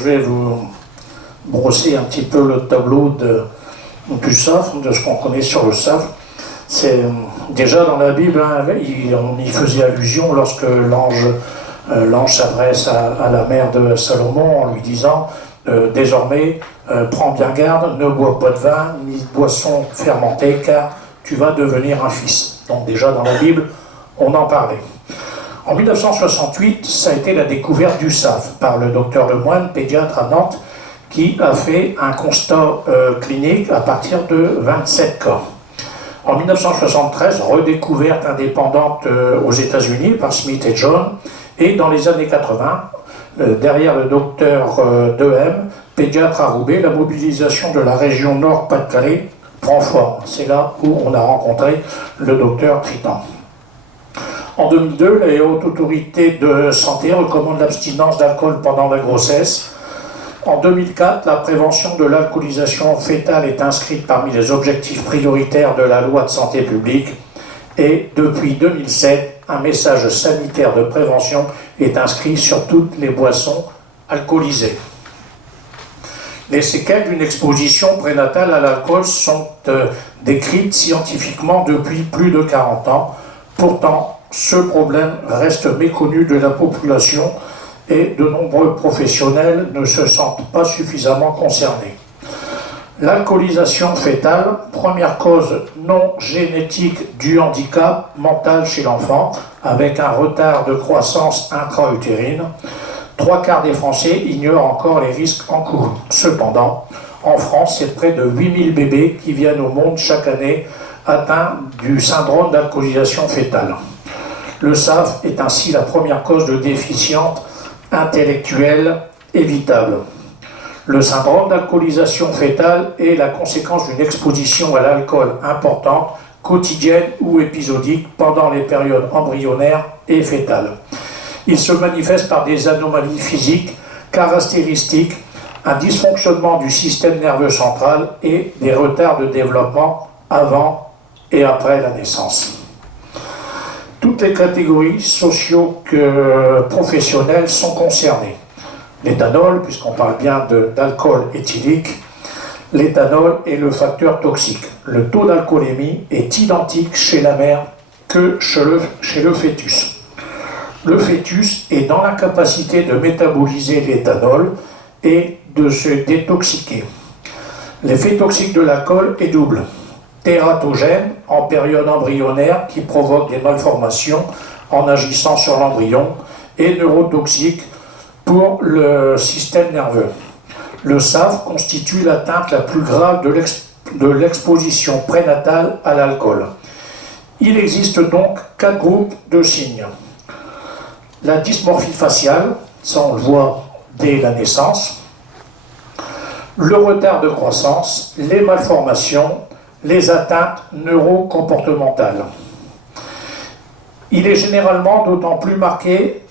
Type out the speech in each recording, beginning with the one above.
je vais vous brosser un petit peu le tableau du SAF, de ce qu'on connaît sur le SAF. C'est déjà dans la Bible, hein, on y faisait allusion lorsque l'ange s'adresse à la mère de Salomon en lui disant désormais, prends bien garde, ne bois pas de vin ni de boisson fermentée, car tu vas devenir un fils. Donc déjà dans la Bible, on en parlait. En 1968, ça a été la découverte du SAF par le docteur Lemoine, pédiatre à Nantes, qui a fait un constat clinique à partir de 27 cas. En 1973, redécouverte indépendante aux États-Unis par Smith et John, et dans les années 80, derrière le docteur Dehem, pédiatre à Roubaix, la mobilisation de la région Nord-Pas-de-Calais prend forme. C'est là où on a rencontré le docteur Tritan. En 2002, les hautes autorités de santé recommandent l'abstinence d'alcool pendant la grossesse. En 2004, la prévention de l'alcoolisation fœtale est inscrite parmi les objectifs prioritaires de la loi de santé publique. Et depuis 2007, un message sanitaire de prévention est inscrit sur toutes les boissons alcoolisées. Les séquelles d'une exposition prénatale à l'alcool sont décrites scientifiquement depuis plus de 40 ans. Pourtant, ce problème reste méconnu de la population et de nombreux professionnels ne se sentent pas suffisamment concernés. L'alcoolisation fœtale, première cause non génétique du handicap mental chez l'enfant, avec un retard de croissance intra-utérine. 3/4 des Français ignorent encore les risques encourus. Cependant, en France, c'est près de 8000 bébés qui viennent au monde chaque année atteints du syndrome d'alcoolisation fœtale. Le SAF est ainsi la première cause de déficience intellectuelle évitable. Le syndrome d'alcoolisation fœtale est la conséquence d'une exposition à l'alcool importante, quotidienne ou épisodique pendant les périodes embryonnaires et fœtales. Il se manifeste par des anomalies physiques caractéristiques, un dysfonctionnement du système nerveux central et des retards de développement avant et après la naissance. Toutes les catégories socio-professionnelles sont concernées. L'éthanol, puisqu'on parle bien d'alcool éthylique, l'éthanol est le facteur toxique. Le taux d'alcoolémie est identique chez la mère que chez le fœtus. Le fœtus est dans l'incapacité de métaboliser l'éthanol et de se détoxiquer. L'effet toxique de l'alcool est double. Tératogène en période embryonnaire qui provoque des malformations en agissant sur l'embryon et neurotoxique pour le système nerveux. Le SAF constitue l'atteinte la plus grave de l'exposition prénatale à l'alcool. Il existe donc 4 groupes de signes. La dysmorphie faciale, ça on le voit dès la naissance, le retard de croissance, les malformations, les atteintes neurocomportementales. Il est généralement d'autant plus marqué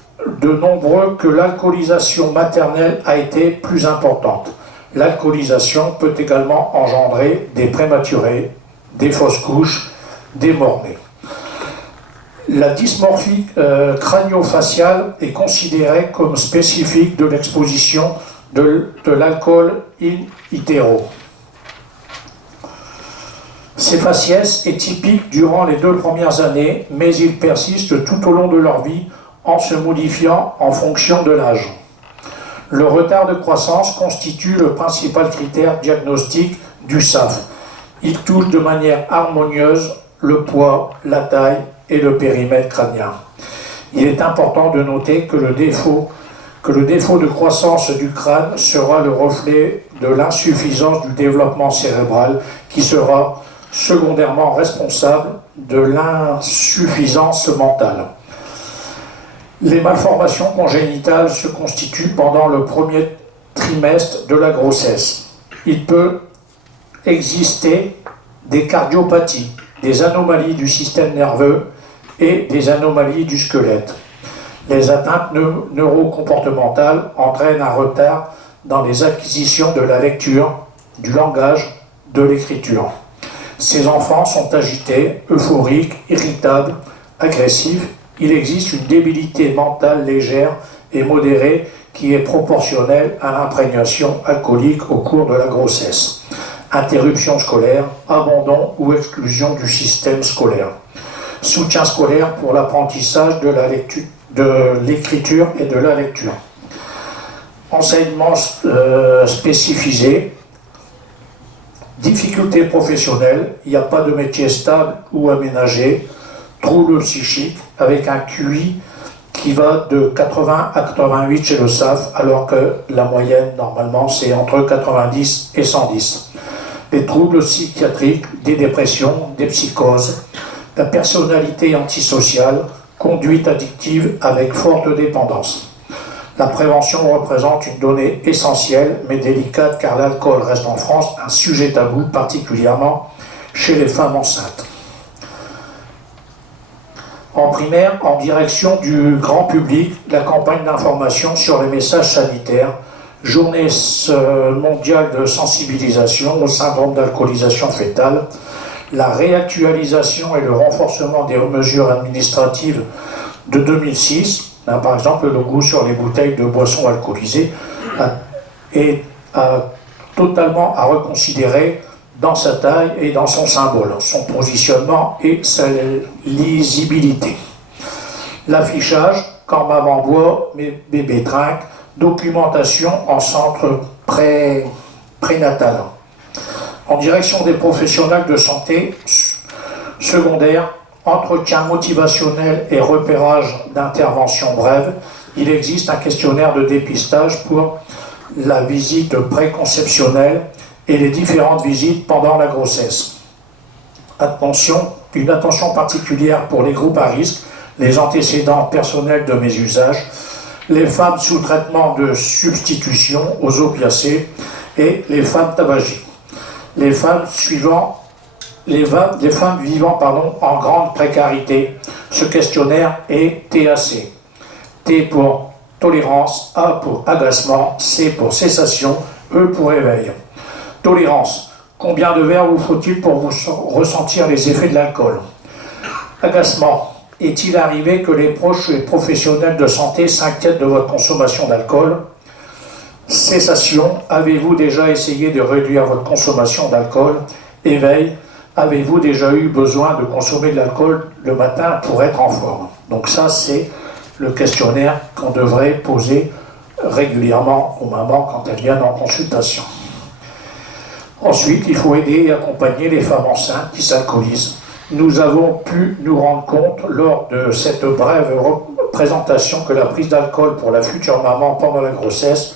de nombreux que l'alcoolisation maternelle a été plus importante. L'alcoolisation peut également engendrer des prématurés, des fausses couches, des morts-nés. La dysmorphie crânio-faciale est considérée comme spécifique de l'exposition de l'alcool in utero. Ces faciès est typique durant les 2 premières années, mais ils persistent tout au long de leur vie en se modifiant en fonction de l'âge. Le retard de croissance constitue le principal critère diagnostique du SAF. Il touche de manière harmonieuse le poids, la taille et le périmètre crânien. Il est important de noter que le défaut de croissance du crâne sera le reflet de l'insuffisance du développement cérébral qui sera secondairement responsable de l'insuffisance mentale. Les malformations congénitales se constituent pendant le premier trimestre de la grossesse. Il peut exister des cardiopathies, des anomalies du système nerveux et des anomalies du squelette. Les atteintes neurocomportementales entraînent un retard dans les acquisitions de la lecture, du langage, de l'écriture. Ces enfants sont agités, euphoriques, irritables, agressifs. Il existe une débilité mentale légère et modérée qui est proportionnelle à l'imprégnation alcoolique au cours de la grossesse. Interruption scolaire, abandon ou exclusion du système scolaire. Soutien scolaire pour l'apprentissage de l'écriture et de la lecture. Enseignement spécialisé. Difficultés professionnelles, il n'y a pas de métier stable ou aménagé. Troubles psychiques avec un QI qui va de 80 à 88 chez le SAF, alors que la moyenne, normalement, c'est entre 90 et 110. Les troubles psychiatriques, des dépressions, des psychoses, la personnalité antisociale, conduite addictive avec forte dépendance. La prévention représente une donnée essentielle, mais délicate, car l'alcool reste en France un sujet tabou, particulièrement chez les femmes enceintes. En primaire, en direction du grand public, la campagne d'information sur les messages sanitaires, journée mondiale de sensibilisation au syndrome d'alcoolisation fœtale, la réactualisation et le renforcement des mesures administratives de 2006, par exemple le logo sur les bouteilles de boissons alcoolisées, est totalement à reconsidérer dans sa taille et dans son symbole, son positionnement et sa lisibilité. L'affichage, quand maman boit, bébé trinque, documentation en centre prénatal. En direction des professionnels de santé secondaire, entretien motivationnel et repérage d'intervention brève, il existe un questionnaire de dépistage pour la visite préconceptionnelle et les différentes visites pendant la grossesse. Une attention particulière pour les groupes à risque, les antécédents personnels de mésusage, les femmes sous traitement de substitution aux opiacés et les femmes tabagiques. Les femmes vivant en grande précarité. Ce questionnaire est TAC. T pour tolérance, A pour agacement, C pour cessation, E pour éveil. Tolérance. Combien de verres vous faut-il pour vous ressentir les effets de l'alcool? Agacement. Est-il arrivé que les proches et professionnels de santé s'inquiètent de votre consommation d'alcool? Cessation. Avez-vous déjà essayé de réduire votre consommation d'alcool? Éveil. Avez-vous déjà eu besoin de consommer de l'alcool le matin pour être en forme? Donc ça, c'est le questionnaire qu'on devrait poser régulièrement aux mamans quand elles viennent en consultation. Ensuite, il faut aider et accompagner les femmes enceintes qui s'alcoolisent. Nous avons pu nous rendre compte lors de cette brève présentation que la prise d'alcool pour la future maman pendant la grossesse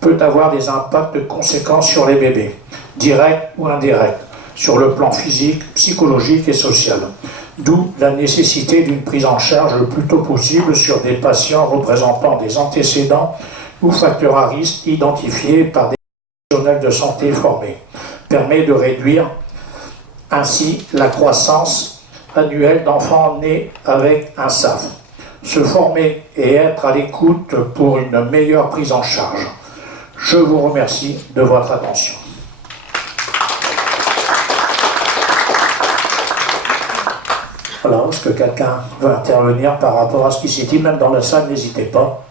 peut avoir des impacts conséquents sur les bébés, directs ou indirects, sur le plan physique, psychologique et social. D'où la nécessité d'une prise en charge le plus tôt possible sur des patients représentant des antécédents ou facteurs à risque identifiés par des professionnels de santé formés. Permet de réduire ainsi la croissance annuelle d'enfants nés avec un SAF. Se former et être à l'écoute pour une meilleure prise en charge. Je vous remercie de votre attention. Voilà, est-ce que quelqu'un veut intervenir par rapport à ce qui s'est dit, même dans la salle, n'hésitez pas.